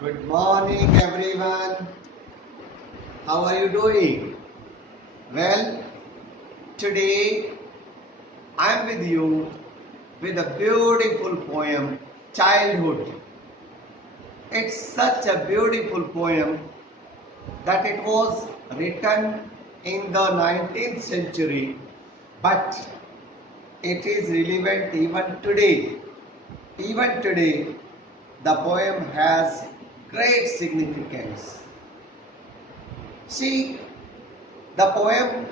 Good morning, everyone. How are you doing? Well, today I'm with you with a beautiful poem, Childhood. It's such a beautiful poem that it was written in the 19th century, but it is relevant even today. Even today, the poem has great significance. See, the poem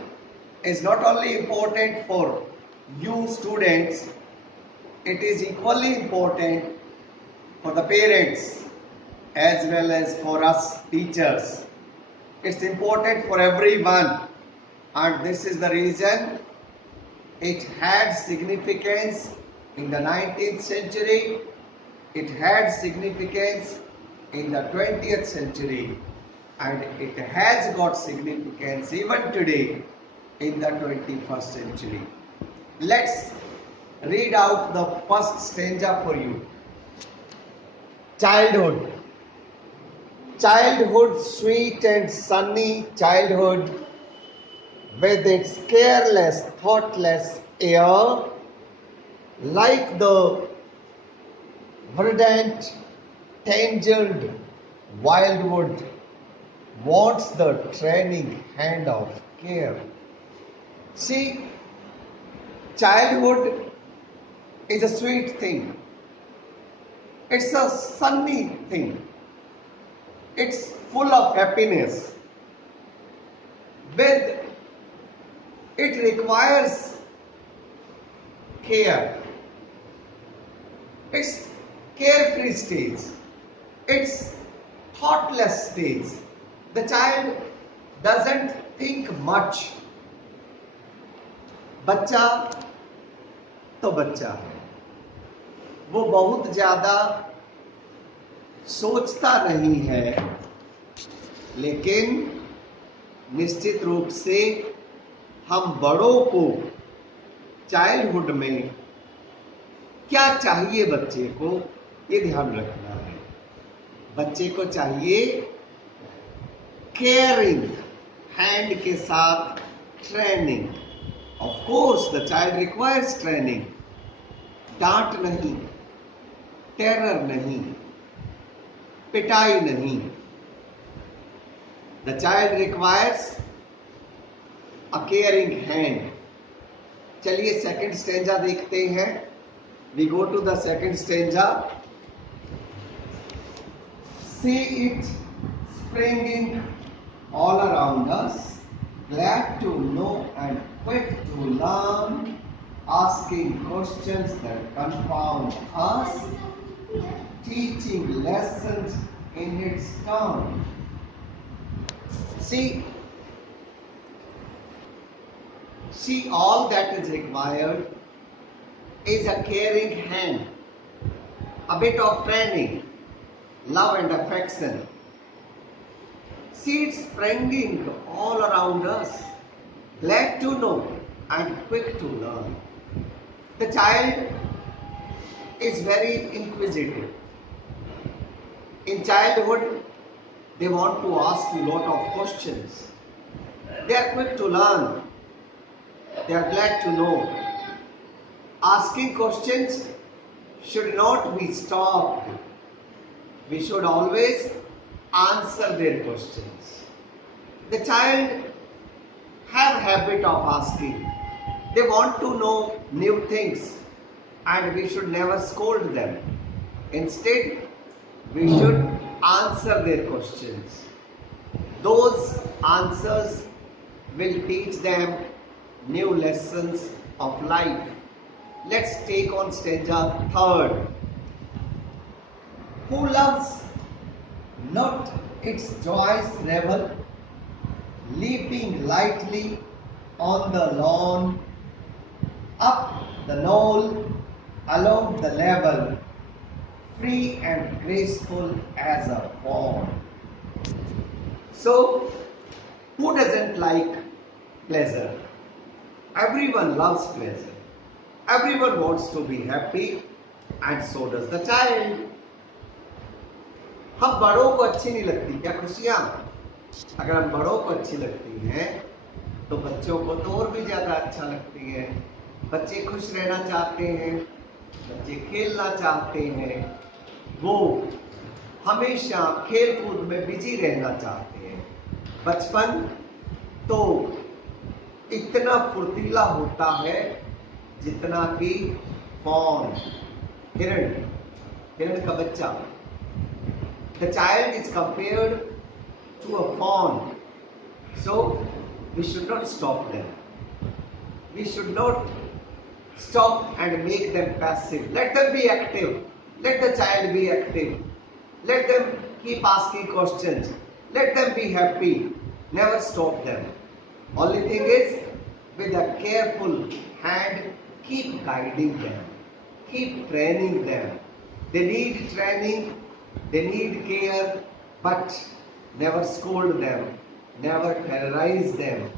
is not only important for you students, it is equally important for the parents as well as for us teachers. It's important for everyone, and this is the reason it had significance in the 19th century, it had significance in the 20th century, and it has got significance even today in the 21st century. Let's read out the first stanza for you. Childhood. Childhood, sweet and sunny childhood, with its careless, thoughtless air, like the verdant, tangled wildwood, wants the training hand of care. See, childhood is a sweet thing. It's a sunny thing. It's full of happiness. With it requires care. It's carefree stage. It's thoughtless stage. The child doesn't think much. बच्चा तो बच्चा है, वो बहुत ज्यादा सोचता नहीं है, लेकिन निश्चित रूप से हम बड़ों को चाइल्डहुड में क्या चाहिए बच्चे को ये ध्यान रखना है। बच्चे को चाहिए केयरिंग हैंड के साथ training. Of course the child requires training, डांट नहीं, टेरर नहीं, पिटाई नहीं। The child requires a caring hand. चलिए सेकंड स्टेंजा देखते हैं। We go to the second stanza. See it springing all around us, glad to know and quick to learn, asking questions that confound us, teaching lessons in its turn. See, all that is required is a caring hand, a bit of training, love and affection. See it springing all around us, glad to know and quick to learn. The child is very inquisitive. In childhood, they want to ask you a lot of questions. They are quick to learn. They are glad to know. Asking questions should not be stopped. We should always answer their questions. The child have habit of asking. They want to know new things, and we should never scold them. Instead, we should answer their questions. Those answers will teach them new lessons of life. Let's take on stanza third. Who loves not its joyous revel, leaping lightly on the lawn, up the knoll, along the level, free and graceful as a fawn. So, who doesn't like pleasure? Everyone loves pleasure. Everyone wants to be happy, and so does the child. हम बड़ों को अच्छी नहीं लगती क्या खुशियां? अगर हम बड़ों को अच्छी लगती हैं तो बच्चों को तो और भी ज्यादा अच्छा लगती है। बच्चे खुश रहना चाहते हैं, बच्चे खेलना चाहते हैं, वो हमेशा खेल कूद में बिजी रहना चाहते हैं। बचपन तो इतना फुर्तीला होता है जितना कि कौन, हिरण, हिरण का बच्चा। The child is compared to a fawn, so we should not stop them. We should not stop and make them passive. Let them be active. Let the child be active. Let them keep asking questions. Let them be happy. Never stop them. Only thing is, with a careful hand, keep guiding them. Keep training them. They need training, they need care, but never scold them, never terrorize them,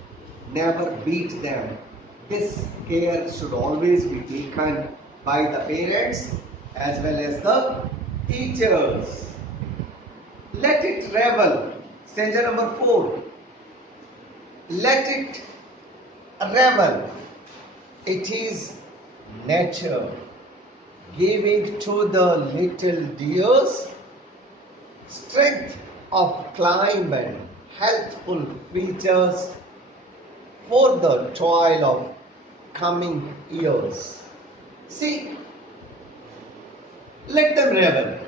never beat them. This care should always be taken by the parents as well as the teachers. Let it revel. Stanza number 4. Let it revel. It is nature giving to the little dears strength of climb and healthful features for the toil of coming years. See, let them revel,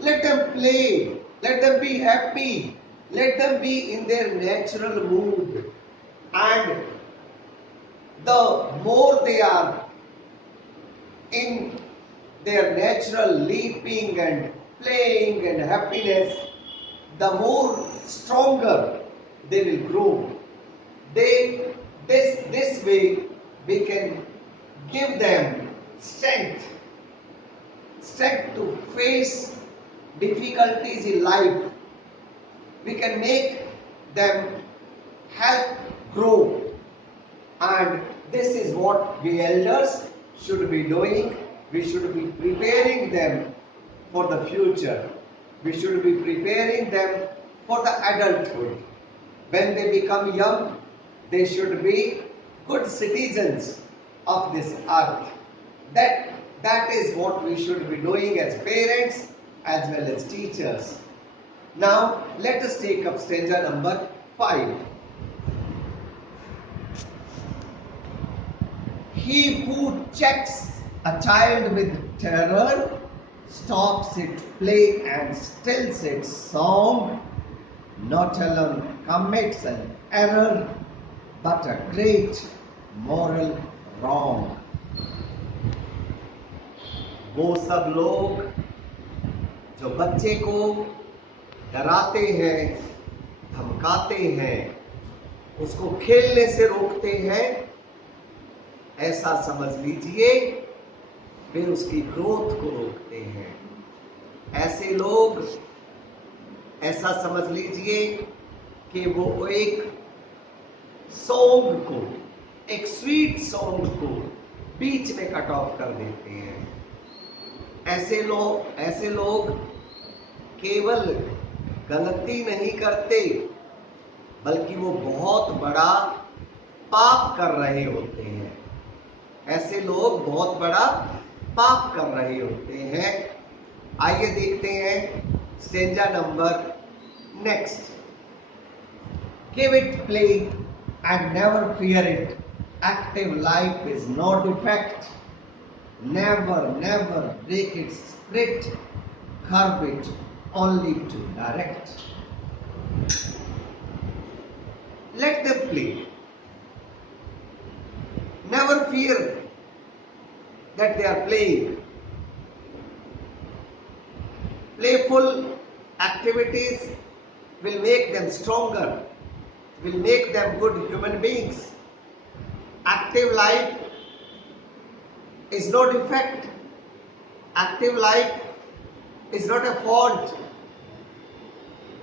let them play, let them be happy, let them be in their natural mood, and the more they are in their natural leaping and playing and happiness, the more stronger they will grow. This way we can give them strength to face difficulties in life. We can make them help grow, and this is what we elders should be doing. We should be preparing them for the future. We should be preparing them for the adulthood. When they become young, they should be good citizens of this earth. That is what we should be doing as parents as well as teachers. Now let us take up stanza number 5. He who checks a child with terror stops its play and stills its song, not alone commits an error, but a great moral wrong. वो सब लोग जो बच्चे को डराते हैं, धमकाते हैं, उसको खेलने से रोकते हैं, ऐसा समझ लीजिए वे उसकी ग्रोथ को रोकते हैं। ऐसे लोग, ऐसा समझ लीजिए कि वो एक सॉन्ग को, एक स्वीट सॉन्ग को बीच में कट ऑफ कर देते हैं। ऐसे लोग केवल गलती नहीं करते, बल्कि वो बहुत बड़ा पाप कर रहे होते हैं। ऐसे लोग बहुत बड़ा पाप कर रहे होते हैं। आइए देखते हैं stanza number next. Give it play and never fear it, active life is no defect, never never break its spirit, curb it only to direct. Let them play. Never fear that they are playing. Playful activities will make them stronger, will make them good human beings. Active life is no defect. Active life is not a fault.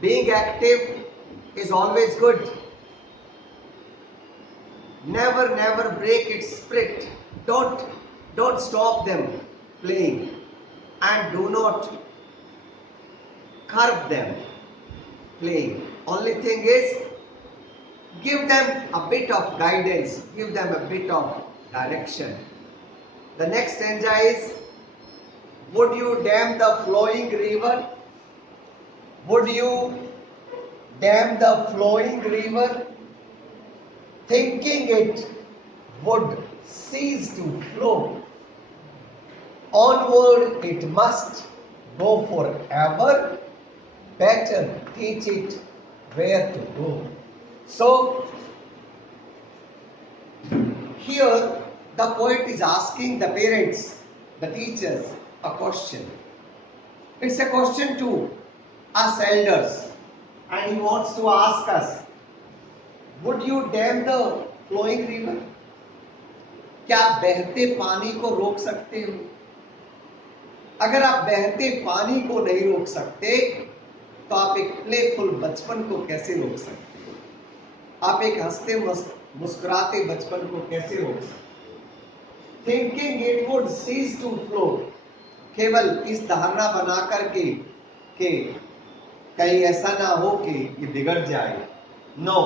Being active is always good. Never break its spirit. Don't stop them playing, and do not curb them playing. Only thing is, give them a bit of guidance, give them a bit of direction. The next stanza is, would you dam the flowing river? Would you dam the flowing river, thinking it would cease to flow? Onward it must go forever, better teach it where to go. So, here the poet is asking the parents, the teachers, a question. It's a question to us elders, and he wants to ask us, would you dam the flowing river? क्या आप बहते पानी को रोक सकते हो? अगर आप बहते पानी को नहीं रोक सकते, तो आप एक प्लेफुल बचपन को कैसे रोक सकते हो? आप एक हंसते मुस्कुराते बचपन को कैसे रोक सकते हो? Thinking it would cease to flow, केवल इस धारणा बना करके कि कहीं ऐसा ना हो कि ये बिगड़ जाए. No,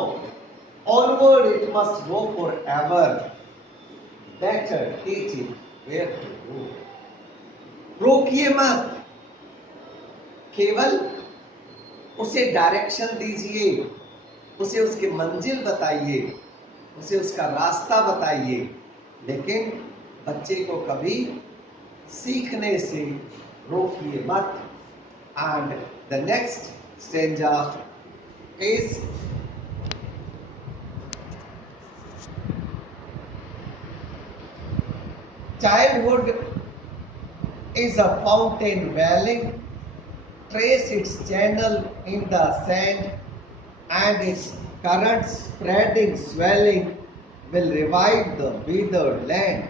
onward it must go for ever, better teach it where to go. रोकिए मत, केवल उसे डायरेक्शन दीजिए, उसे उसकी मंजिल बताइए, उसे उसका रास्ता बताइए, लेकिन बच्चे को कभी सीखने से रोकिए मत. And the next stanza is, childhood is a fountain welling, trace its channel in the sand, and its current spreading swelling will revive the withered land.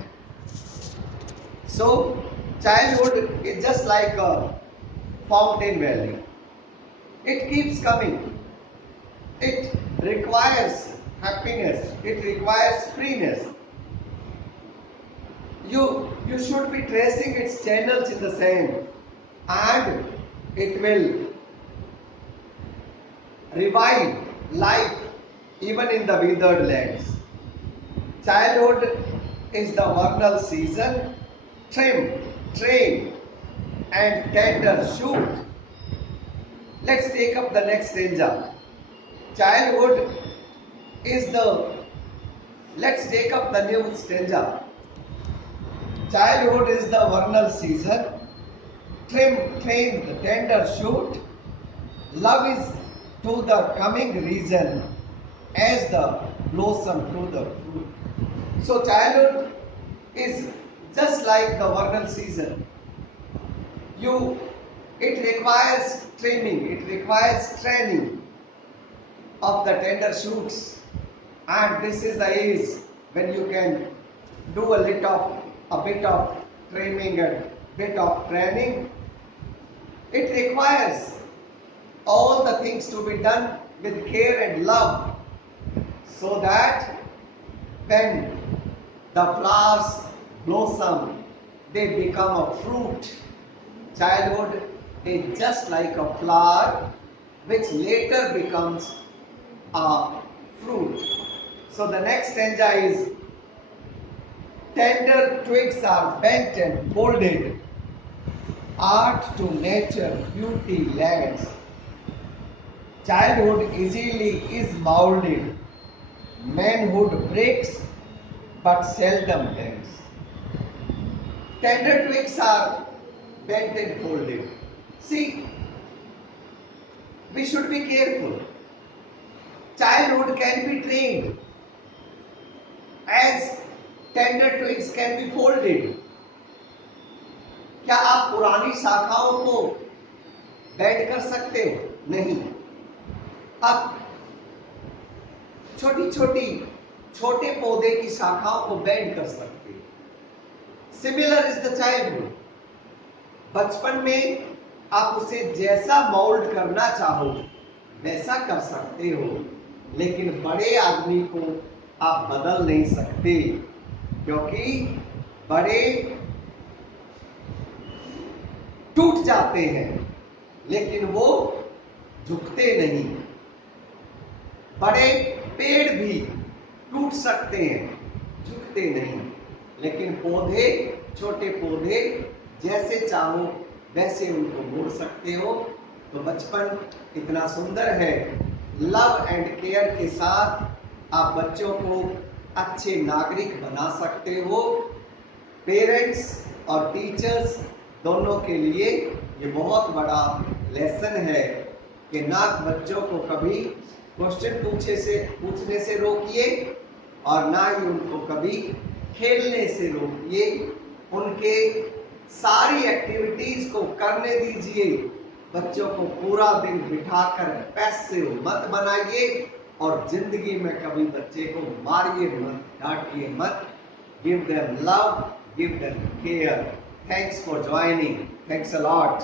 So, childhood is just like a fountain welling. It keeps coming. It requires happiness. It requires freeness. You should be tracing its channels in the sand, and it will revive life even in the withered lands. Childhood is the vernal season, trim, train, and tender shoot. Let's take up the next stanza. Childhood is the, let's take up the new stanza. Childhood is the vernal season, trim, train, the tender shoot. Love is to the coming reason as the blossom to the fruit. So childhood is just like the vernal season. It requires trimming, it requires training of the tender shoots, and this is the age when you can do a bit of trimming and bit of training. It requires all the things to be done with care and love, so that when the flowers blossom, they become a fruit. Childhood is just like a flower which later becomes a fruit. So the next stanza is, tender twigs are bent and folded, art to nature beauty lends. Childhood easily is molded, manhood breaks but seldom bends. Tender twigs are bent and folded. See, we should be careful. Childhood can be trained as tender twigs can be folded. क्या आप पुरानी शाखाओं को bend कर सकते हो? नहीं. आप छोटे पौधे की शाखाओं को बेंड कर सकते हो. Similar is the childhood. बचपन में आप उसे जैसा मोल्ड करना चाहो वैसा कर सकते हो, लेकिन बड़े आदमी को आप बदल नहीं सकते, क्योंकि बड़े टूट जाते हैं, लेकिन वो झुकते नहीं। बड़े पेड़ भी टूट सकते हैं, झुकते नहीं। लेकिन पौधे, छोटे पौधे जैसे चाहो वैसे उनको मोड़ सकते हो। तो बचपन इतना सुंदर है। लव एंड केयर के साथ आप बच्चों को अच्छे नागरिक बना सकते हो। पेरेंट्स और टीचर्स दोनों के लिए ये बहुत बड़ा लेसन है कि ना बच्चों को कभी क्वेश्चन पूछने से रोकिए और ना ही उनको कभी खेलने से रोकिए। उनके सारी एक्टिविटीज को करने दीजिए। बच्चों को पूरा दिन बिठाकर पैसिव मत बनाइए और जिंदगी में कभी बच्चे को मारिए मत, डांटिए मत। Give them love, give them care. Thanks for joining. Thanks a lot.